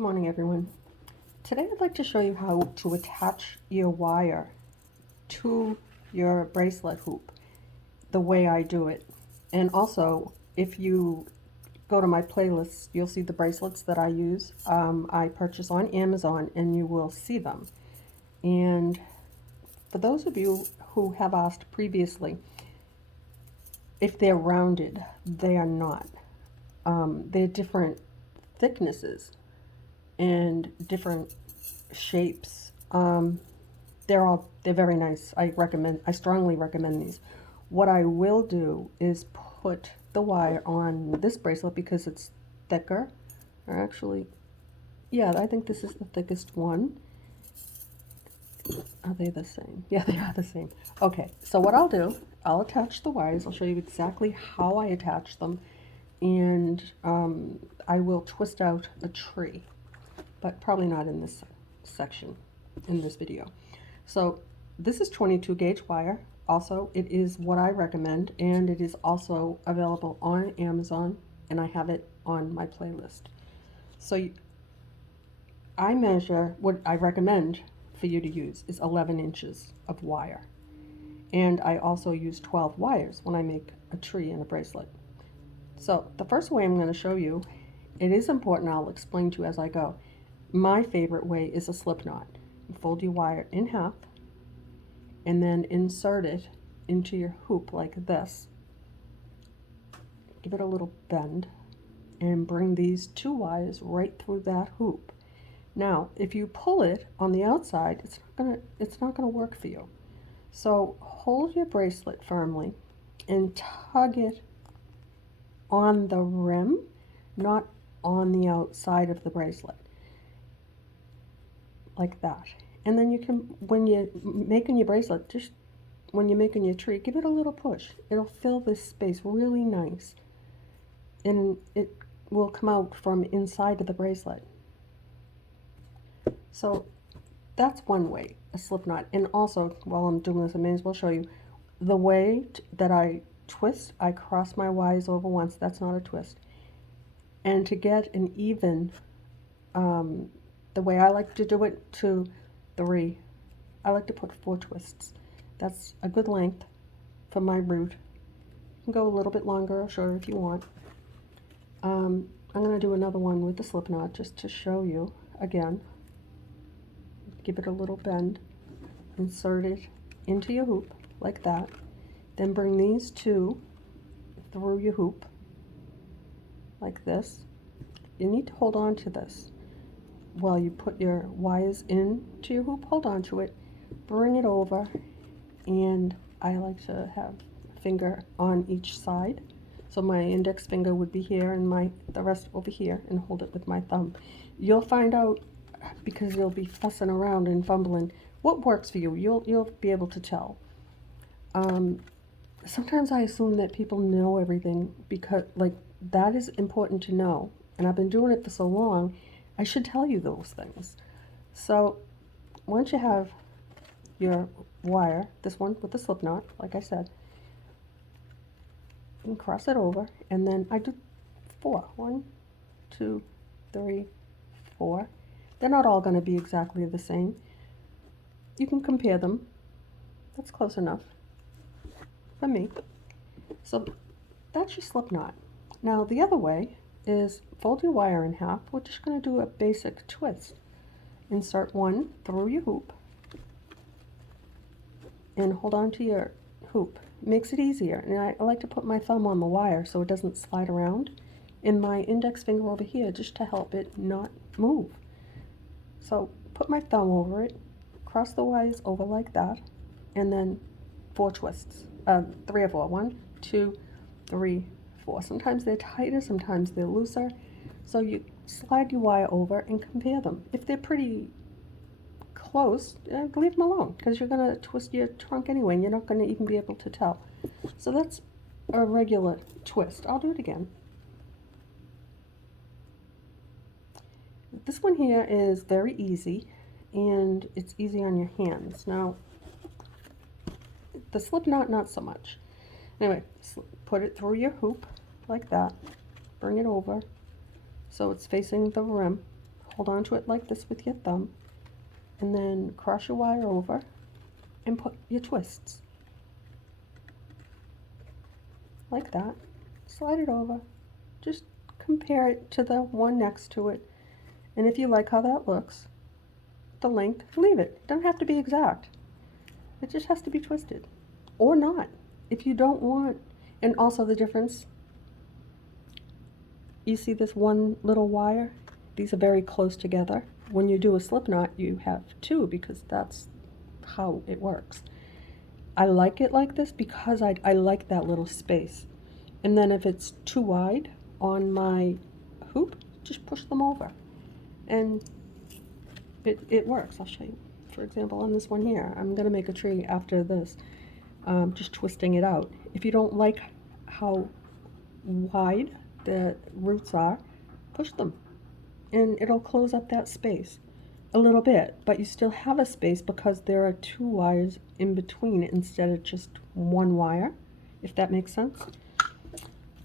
Good morning, everyone. Today I'd like to show you how to attach your wire to your bracelet hoop the way I do it. And also, if you go to my playlist, you'll see the bracelets that I use. I purchase on Amazon and you will see them. And for those of you who have asked previously if they're rounded, they are not. They're different thicknesses and different shapes. They're very nice. I strongly recommend these. What I will do is put the wire on this bracelet because it's thicker. Or actually, yeah, I think this is the thickest one. Are they the same? Yeah, they are the same. Okay, so what I'll do, I'll attach the wires. I'll show you exactly how I attach them. And I will twist out a tree, but probably not in this section, in this video. So this is 22 gauge wire. Also, it is what I recommend, and it is also available on Amazon, and I have it on my playlist. So I measure, what I recommend for you to use is 11 inches of wire. And I also use 12 wires when I make a tree and a bracelet. So the first way I'm going to show you, it is important, I'll explain to you as I go. My favorite way is a slip knot. You fold your wire in half and then insert it into your hoop like this. Give it a little bend and bring these two wires right through that hoop. Now, if you pull it on the outside, it's not gonna work for you. So hold your bracelet firmly and tug it on the rim, not on the outside of the bracelet, like that. And then you can, when you're making your bracelet, just when you're making your tree, give it a little push. It'll fill this space really nice, and it will come out from inside of the bracelet. So that's one way, a slip knot. And also, while I'm doing this, I may as well show you the way that I twist. I cross my wires over once. That's not a twist. And to get an even, the way I like to do it, to 3, I like to put 4 twists. That's a good length for my root. You can go a little bit longer or shorter if you want. I'm going to do another one with the slip knot just to show you again. Give it a little bend, insert it into your hoop like that, then bring these two through your hoop like this. You need to hold on to this while you put your wires into your hoop. Hold on to it, bring it over, and I like to have a finger on each side. So my index finger would be here and the rest over here, and hold it with my thumb. You'll find out, because you'll be fussing around and fumbling, what works for you. You'll be able to tell. Sometimes I assume that people know everything, because that is important to know. And I've been doing it for so long, I should tell you those things. So once you have your wire, this one with the slip knot, like I said, you can cross it over, and then I do 4. 1, 2, 3, 4. They're not all going to be exactly the same. You can compare them. That's close enough for me. So that's your slip knot. Now the other way is fold your wire in half. We're just going to do a basic twist. Insert one through your hoop and hold on to your hoop. It makes it easier. And I like to put my thumb on the wire so it doesn't slide around, and my index finger over here just to help it not move. So put my thumb over it, cross the wires over like that, and then 4 twists. 3 or 4. 1, 2, 3, 4. Sometimes they're tighter, sometimes they're looser. So you slide your wire over and compare them. If they're pretty close, leave them alone, because you're going to twist your trunk anyway, and you're not going to even be able to tell. So that's a regular twist. I'll do it again. This one here is very easy, and it's easy on your hands. Now, the slip knot, not so much. Anyway, put it through your hoop like that. Bring it over so it's facing the rim. hold on to it like this with your thumb, and then cross your wire over and put your twists. Like that. Slide it over. Just compare it to the one next to it. And if you like how that looks, the length, leave it. It doesn't have to be exact. It just has to be twisted. Or not. If you don't want, and also the difference, you see this one little wire? These are very close together. When you do a slip knot, you have two because that's how it works. I like it like this because I like that little space. And then if it's too wide on my hoop, just push them over. And it works. I'll show you. For example, on this one here, I'm going to make a tree after this, just twisting it out. If you don't like how wide the roots are, push them. And it'll close up that space a little bit, but you still have a space because there are two wires in between instead of just one wire, if that makes sense.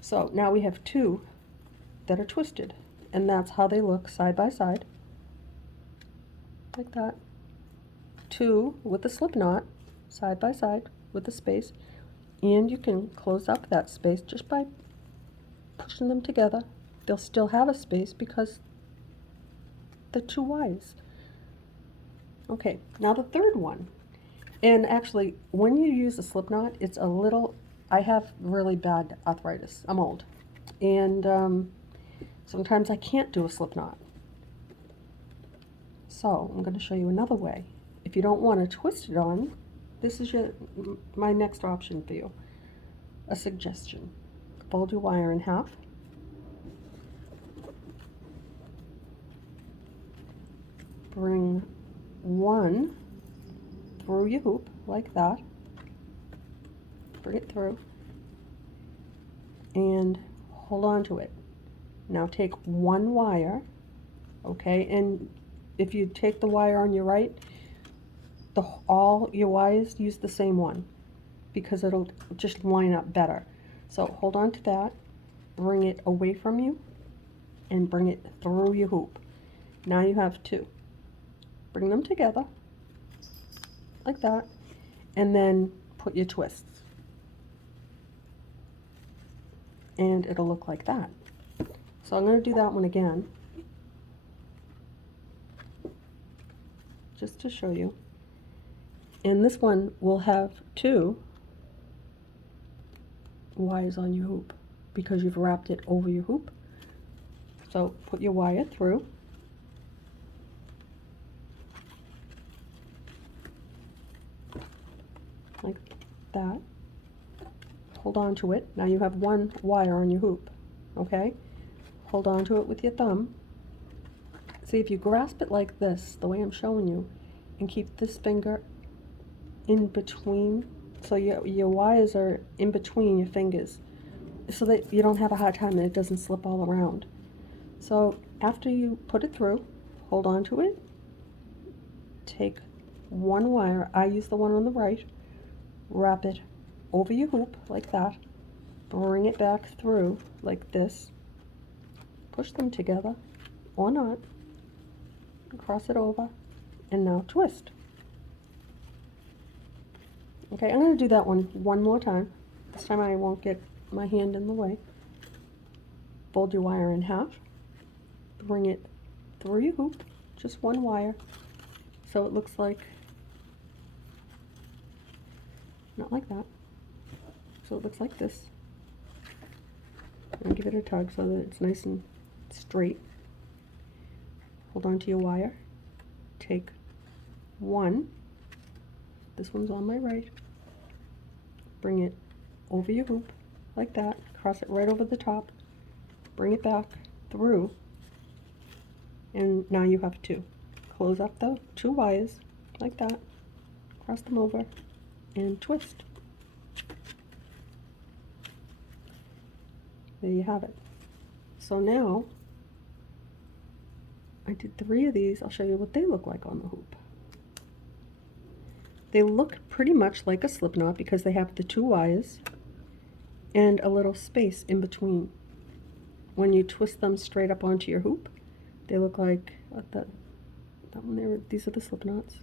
So now we have two that are twisted, and that's how they look side by side, like that. Two with a slip knot, side by side with a space, and you can close up that space just by pushing them together. They'll still have a space because the two wires. Okay, now the third one. And actually, when you use a slip knot, it's a little, I have really bad arthritis. I'm old. And sometimes I can't do a slip knot. So I'm going to show you another way. If you don't want to twist it on, this is my next option for you. A suggestion. Fold your wire in half. Bring one through your hoop like that. Bring it through and hold on to it. Now take one wire, okay, and if you take the wire on your right, all your wires use the same one because it'll just line up better. So hold on to that, bring it away from you, and bring it through your hoop. Now you have two. Bring them together like that, and then put your twists. And it'll look like that. So I'm going to do that one again, just to show you. And this one will have two wires on your hoop because you've wrapped it over your hoop. So put your wire through. Like that. Hold on to it. Now you have one wire on your hoop, okay? Hold on to it with your thumb. See, if you grasp it like this, the way I'm showing you, and keep this finger in between, so your wires are in between your fingers, so that you don't have a hard time and it doesn't slip all around. So after you put it through, hold on to it, take one wire, I use the one on the right, wrap it over your hoop like that, bring it back through like this, push them together or not, cross it over, and now twist. Okay, I'm going to do that one more time. This time I won't get my hand in the way. Fold your wire in half, bring it through your hoop, just one wire, so it looks like, not like that, so it looks like this. And give it a tug so that it's nice and straight. Hold on to your wire, take one, this one's on my right, bring it over your hoop like that, cross it right over the top, bring it back through, and now you have two. Close up the two wires like that, cross them over, and twist. There you have it. So now I did 3 of these. I'll show you what they look like on the hoop. They look pretty much like a slip knot because they have the 2 wires and a little space in between. When you twist them straight up onto your hoop, They look like that one there. These are the slip knots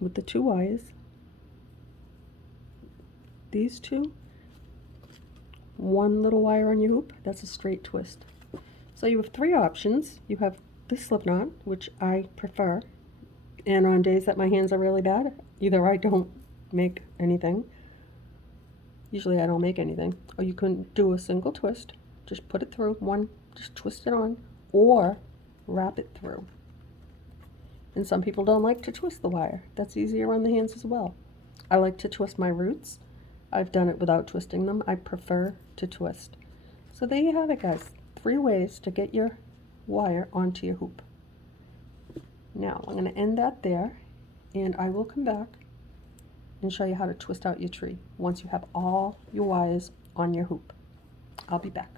with the 2 wires. These 2, 1 little wire on your hoop. That's a straight twist. So you have 3 options. You have this slip knot, which I prefer, and on days that my hands are really bad, either I don't make anything. Usually I don't make anything. Or you can do a single twist. Just put it through. One, just twist it on. Or wrap it through. And some people don't like to twist the wire. That's easier on the hands as well. I like to twist my roots. I've done it without twisting them. I prefer to twist. So there you have it, guys. 3 ways to get your wire onto your hoop. Now I'm going to end that there, and I will come back and show you how to twist out your tree once you have all your wires on your hoop. I'll be back.